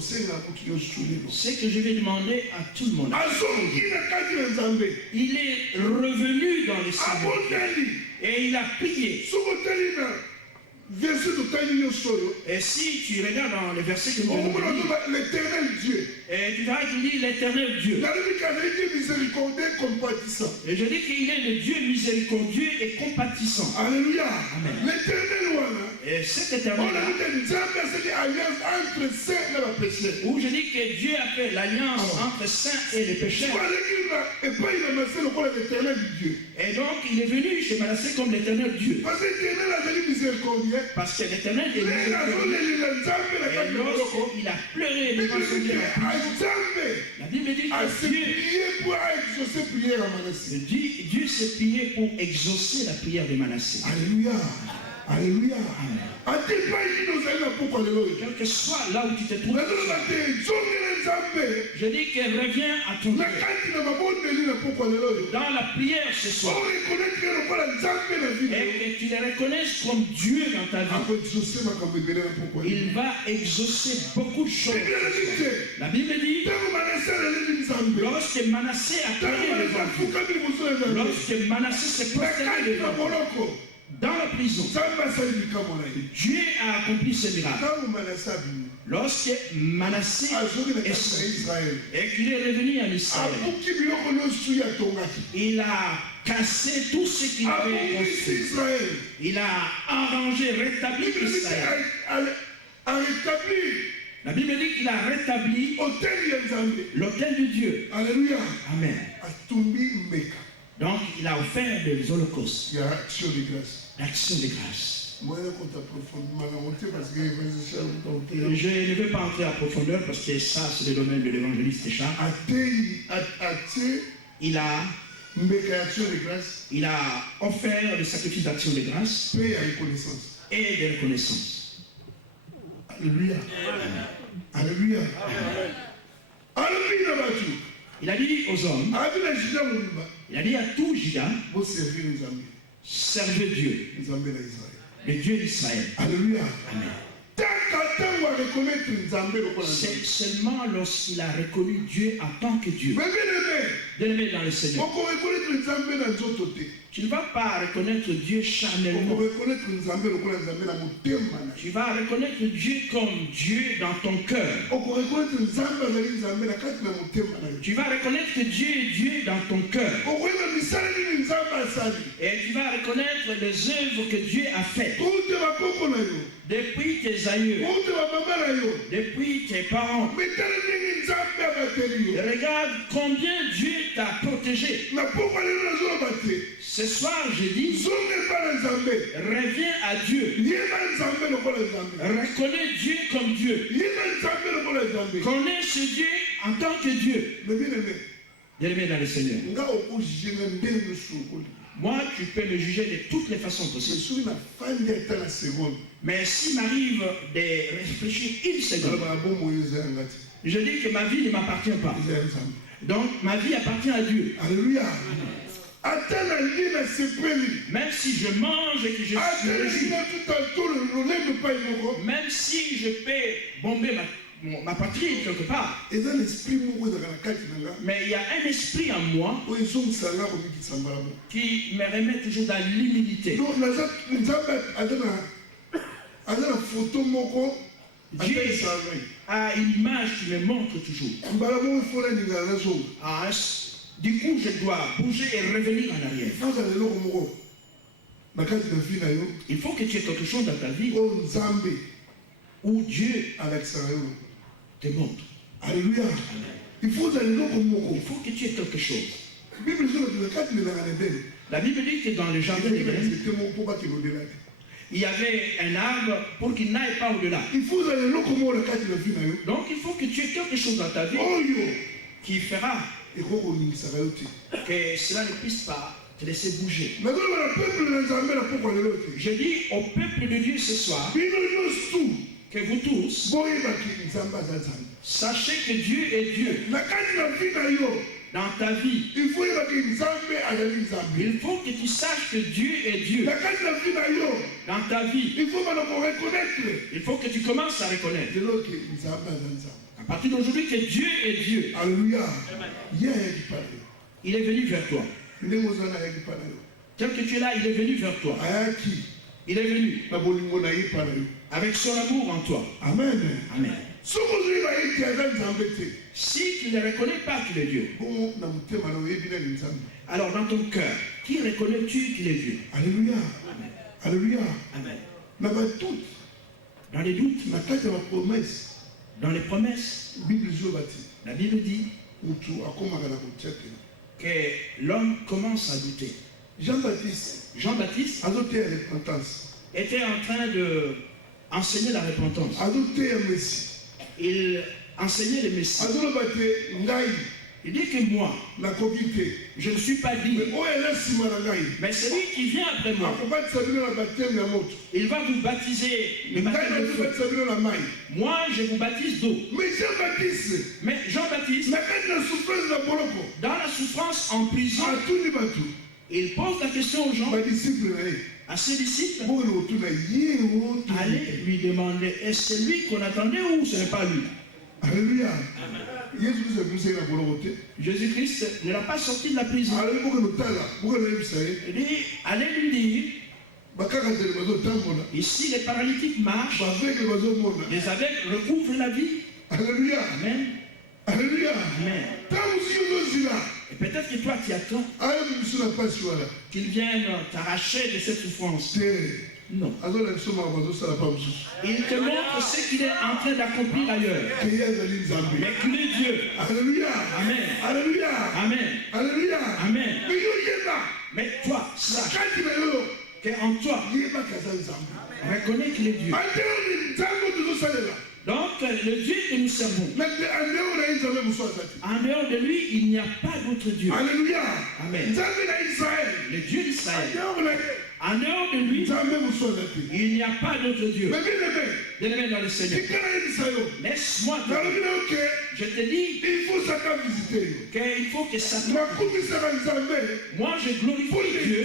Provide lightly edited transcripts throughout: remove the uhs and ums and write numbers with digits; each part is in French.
c'est que je vais demander à tout le monde. Il est revenu dans le Seigneur et il a prié. Et si tu regardes dans le verset que nous avons lu, l'éternel Dieu, et tu vas dire l'éternel Dieu. Et je dis qu'il est le Dieu miséricordieux et compatissant. Alléluia. Amen. L'éternel, et cet éternel, où je dis que Dieu a fait l'alliance entre saints et les pécheurs. Et donc il est venu chez Manassé comme l'éternel Dieu. Parce que l'éternel est miséricordieux. Et lorsqu'il a pleuré devant son Dieu, la Bible dit que Dieu s'est plié pour exaucer la prière de Manassé. Alléluia. Alléluia. Quel que soit là où tu te trouves, je dis que reviens à ton Dieu. Dans la prière ce soir, et que tu le reconnaisses comme Dieu dans ta vie, il va exaucer beaucoup de choses. La Bible dit, lorsque Manassé a prié devant, lorsque Manassé s'est prosterné devant, dans la prison, Dieu a accompli ce miracle. Lorsque Manassé est sorti et qu'il est revenu en Israël, il a cassé tout ce qu'il avait construit. Il a arrangé, rétabli Israël. La Bible dit qu'il a rétabli l'autel de Dieu. Alléluia. Amen. Donc il a offert des holocaustes. L'action de grâce. L'action de grâce. Je ne vais pas entrer en profondeur parce que ça c'est le domaine de l'évangéliste Charles. Il a offert le sacrifice d'action de grâce et de reconnaissance. Alléluia. Alléluia. Alléluia. Il a dit aux hommes, il a dit à tout Juda, servez Dieu, le Dieu d'Israël. Alléluia. Amen. C'est seulement lorsqu'il a reconnu Dieu en tant que Dieu. Bien-aimé dans le Seigneur. Tu ne vas pas reconnaître Dieu charnellement. Tu vas reconnaître Dieu comme Dieu dans ton cœur. Tu vas reconnaître que Dieu est Dieu dans ton cœur. Et tu vas reconnaître les œuvres que Dieu a faites. Depuis tes aïeux, depuis tes parents. Et regarde combien Dieu t'a protégé. Ce soir, je dis, reviens à Dieu. Reconnais Dieu comme Dieu. Connais ce Dieu en tant que Dieu. Bien-aimé dans le Seigneur. Moi, tu peux me juger de toutes les façons possibles. Mais s'il m'arrive de réfléchir une seconde, je dis que ma vie ne m'appartient pas. Donc, ma vie appartient à Dieu. Alléluia. Même si je mange et que je suis, même si je peux bomber ma patrie quelque part, mais il y a un esprit en moi qui me remet toujours dans l'humilité. Dieu a une image qui me montre toujours. Du coup, je dois bouger et revenir en arrière. Il faut que tu aies quelque chose dans ta vie où Dieu te montre. Alléluia. Il faut que tu aies quelque chose. La Bible dit que dans le jardin d'Éden, il y avait un arbre pour qu'il n'aille pas au-delà. Donc il faut que tu aies quelque chose dans ta vie qui fera que cela ne puisse pas te laisser bouger. Je dis au peuple de Dieu ce soir que vous tous sachez que Dieu est Dieu. dans ta vie. Il faut que tu saches que Dieu est Dieu. Dans ta vie, il faut que tu commences à reconnaître. À partir d'aujourd'hui que Dieu est Dieu. Alléluia. Il est venu vers toi. Tel que tu es là, il est venu vers toi. Il est venu avec son amour en toi. Amen. Amen. Si tu ne reconnais pas qu'il est Dieu, alors dans ton cœur, qui reconnais-tu qu'il est Dieu? Alléluia. Alléluia. Amen. Dans les doutes, dans les promesses, la Bible dit que l'homme commence à douter. Jean-Baptiste était en train d'enseigner la repentance. Il enseignait le Messie. Il dit que moi, je ne suis pas digne. Mais celui qui vient après moi, il va vous baptiser le baptême de feu. Moi, je vous baptise d'eau. Mais Jean-Baptiste, dans la souffrance en prison, il pose la question aux gens, à ses disciples, allez lui demander, est-ce que lui qu'on attendait ou ce n'est pas lui? Alléluia. Jésus-Christ ne l'a pas sorti de la prison. Il dit, allez lui dire, ici les paralytiques marchent, les aveugles recouvrent la vie. Alléluia. Amen. Alléluia. Amen. Et peut-être que toi tu attends qu'il vienne t'arracher de cette souffrance. Non. Il te montre ce qu'il est en train d'accomplir ailleurs. Mais qu'il est Dieu. Alléluia. Amen. Alléluia. Amen. Alléluia. Amen. Mais toi, sache qu'en toi, reconnais qu'il est Dieu. Donc, le Dieu que nous servons, en dehors de lui, il n'y a pas d'autre Dieu. Alléluia. Amen. Le Dieu d'Israël. En dehors de lui, il n'y a pas d'autre Dieu. Bien-aimé dans le Seigneur, laisse-moi te dire, je te dis qu'il faut que Satan, moi je glorifie Dieu,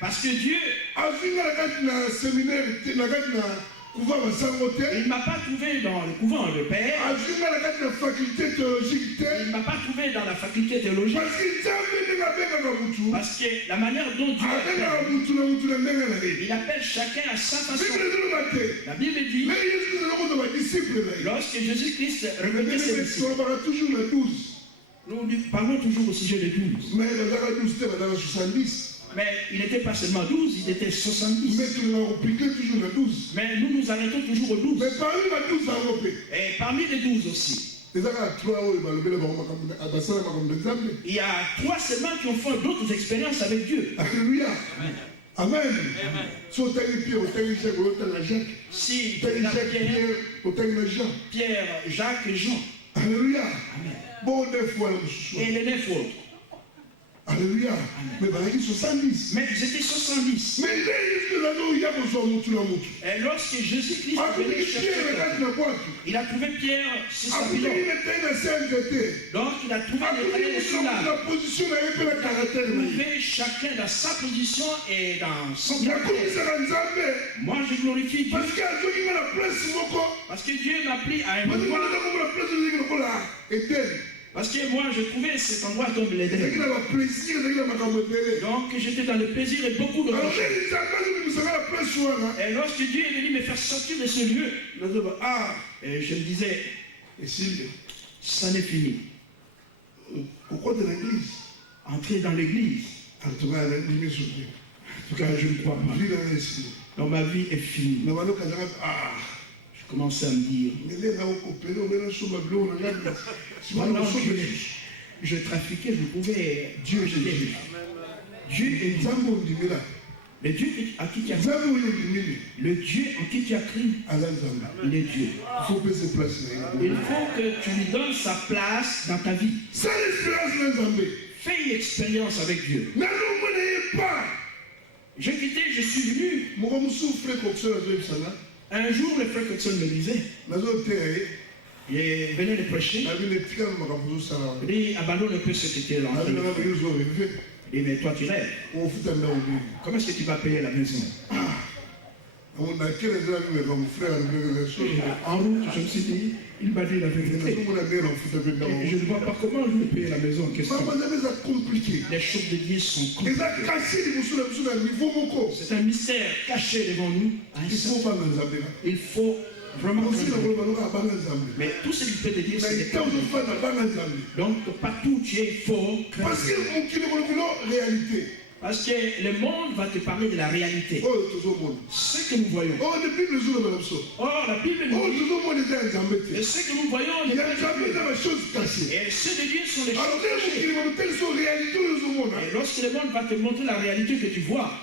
parce que Dieu, il ne m'a pas trouvé dans le couvent de Père. Il ne m'a pas trouvé dans la faculté théologique. Parce que la manière dont Dieu appelle, il appelle chacun à sa façon. La Bible dit, lorsque Jésus-Christ répétait ses disciples, nous parlons toujours au sujet de 12. Mais il n'était pas seulement 12, il était 70. Mais nous nous arrêtons toujours aux 12. Et parmi les 12 aussi, il y a 3 seulement qui ont fait d'autres expériences avec Dieu. Alléluia. Amen. Si Pierre, Jacques et Jean. Alléluia. Et les 9 autres. Alléluia. Mais ils étaient 70. Et lorsque Jésus-Christ venait chercher, il a trouvé Pierre sur sa pilote. Donc il a trouvé les frères sur là. Il a trouvé chacun dans sa position et dans son caractère. Moi je glorifie Dieu. Parce que Dieu m'a pris à un endroit. Parce que moi, je trouvais cet endroit comme l'Éden. Donc, j'étais dans le plaisir et beaucoup de choses. Et lorsque Dieu est venu me faire sortir de ce lieu, et je me disais, ça n'est fini. Entrer dans l'église. En tout cas, je ne crois pas. Donc, ma vie est finie. Je commençais à me dire, pendant que je trafiquais, je pouvais Dieu jeter. Dieu est Dieu. Le Dieu à qui tu as cru. Le Dieu en qui tu as cru. Il est Dieu. Il faut que tu lui donnes sa place dans ta vie. Fais une expérience avec Dieu. J'ai quitté, je suis venu. Un jour, le frère Coxon me disait, Il venait de prêcher. Il dit, abandonne un peu ce que tu es en train de faire. Il dit, mais toi tu rêves. Comment est-ce que tu vas payer la maison? En route, je me suis dit, il m'a dit la vérité. Et je ne vois pas comment je vais payer la maison en question. Les choses de Dieu sont compliquées. C'est un mystère caché devant nous. Il faut vraiment. Mais tout ce qu'il peut te dire, c'est des. Donc, partout où tu es, il faut. Parce que le monde va te parler de la réalité. Ce que nous voyons. Oh, la Bible nous dit. Et ce que nous voyons, et ceux de Dieu sont les choses cachées. Et lorsque le monde va te montrer la réalité que tu vois,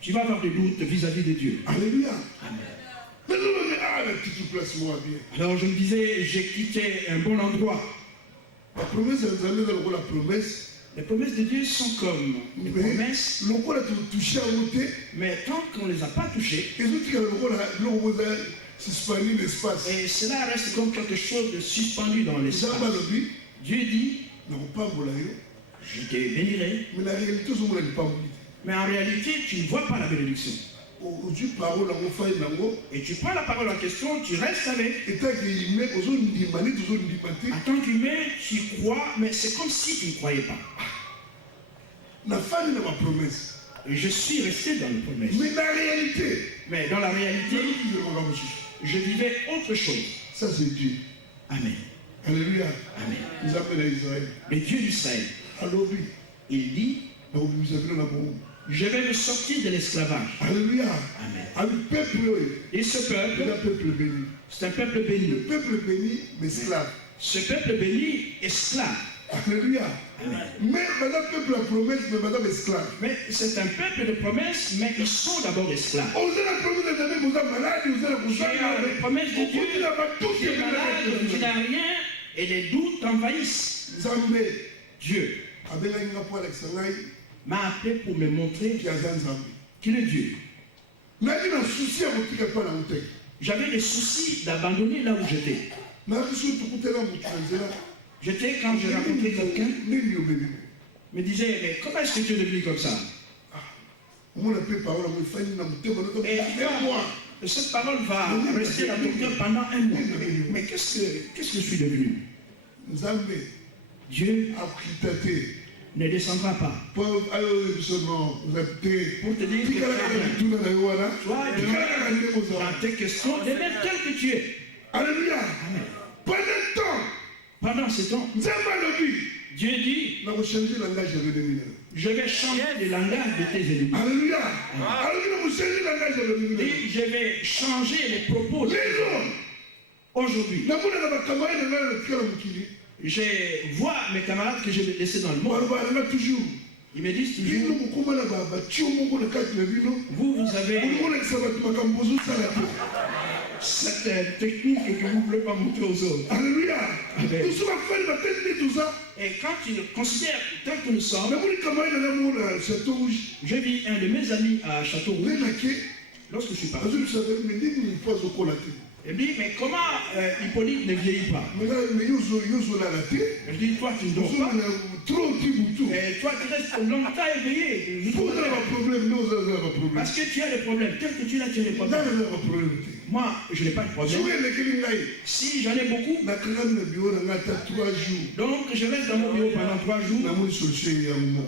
tu vas avoir des doutes vis-à-vis de Dieu. Alléluia. Amen. Alors je me disais, j'ai quitté un bon endroit. La promesse, la promesse. Les promesses de Dieu sont comme des promesses. Mais tant qu'on ne les a pas touchées, et cela reste comme quelque chose de suspendu dans l'espace. Dieu dit, je te bénirai. Mais en réalité, tu ne vois pas la bénédiction. Et tu prends la parole en question, tu restes avec. En tant qu'humain, tu crois, mais c'est comme si tu ne croyais pas. Et je suis resté dans la promesse. Mais dans la réalité, je vivais autre chose. Ça c'est Dieu. Amen. Alléluia. Amen. Le Dieu d'Israël. Il dit, je vais me sortir de l'esclavage. Alléluia. Amen. Et ce peuple, c'est un peuple béni. Le peuple béni, mais esclave. Ce peuple béni, esclave. Alléluia. Amen. Mais madame peuple la promesse, mais madame esclave. Mais c'est un peuple de promesses, mais ils sont d'abord esclaves. On a la promesse de Dieu, vous êtes malade, vous êtes les promesses de Dieu, tu es malade, tu n'as rien, et les doutes t'envahissent. Dieu m'a appelé pour me montrer qu'il est Dieu. J'avais des soucis d'abandonner là où j'étais. J'étais, quand j'ai rencontré quelqu'un, me disait, mais comment est-ce que tu es devenu comme ça? Et cette parole va rester dans ton cœur pendant un mois. Mais qu'est-ce que je suis devenu? Dieu ne descendra pas. Pour te dire que toi, dans tes questions, de même tel que tu es. Alléluia. Pendant ce temps, Dieu dit, je vais changer le langage de tes ennemis. Alléluia. Et je vais changer les propos de tes ennemis. Aujourd'hui, je vois mes camarades que je vais laisser dans le monde. Ils me disent toujours, vous avez cette technique que vous ne voulez pas montrer aux autres. Alléluia. Et quand tu considères tel que nous sommes, j'ai vu un de mes amis à Châteaurouge. Lorsque je suis parti, il me dit, mais comment Hippolyte ne vieillit pas? Je dis, toi tu ne dors pas. Et toi tu restes longtemps éveillé. Parce que tu as des problèmes. Tel que tu l'as, tu as des problèmes. Moi, je n'ai pas de problème. Si j'en ai beaucoup, donc je reste dans mon bureau pendant 3 jours.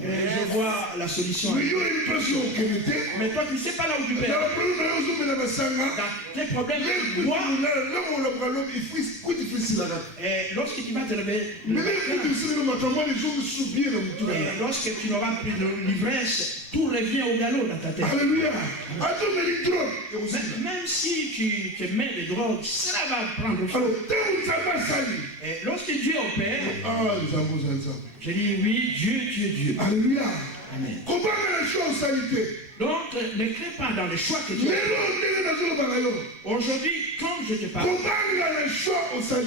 Et je vois la solution. Mais toi, tu ne sais pas là où tu perds. Dans tes problèmes, moi. Et lorsque tu vas te réveiller, et lorsque tu n'auras plus de l'ivresse, tout revient au galop dans ta tête. Alléluia. Même si tu te mets des drogues, cela va prendre fin. Et lorsque Dieu opère, je dis oui, Dieu, tu es Dieu. Alléluia. Amen. Donc, ne crée pas dans les choix que tu as. Aujourd'hui, quand je te parle,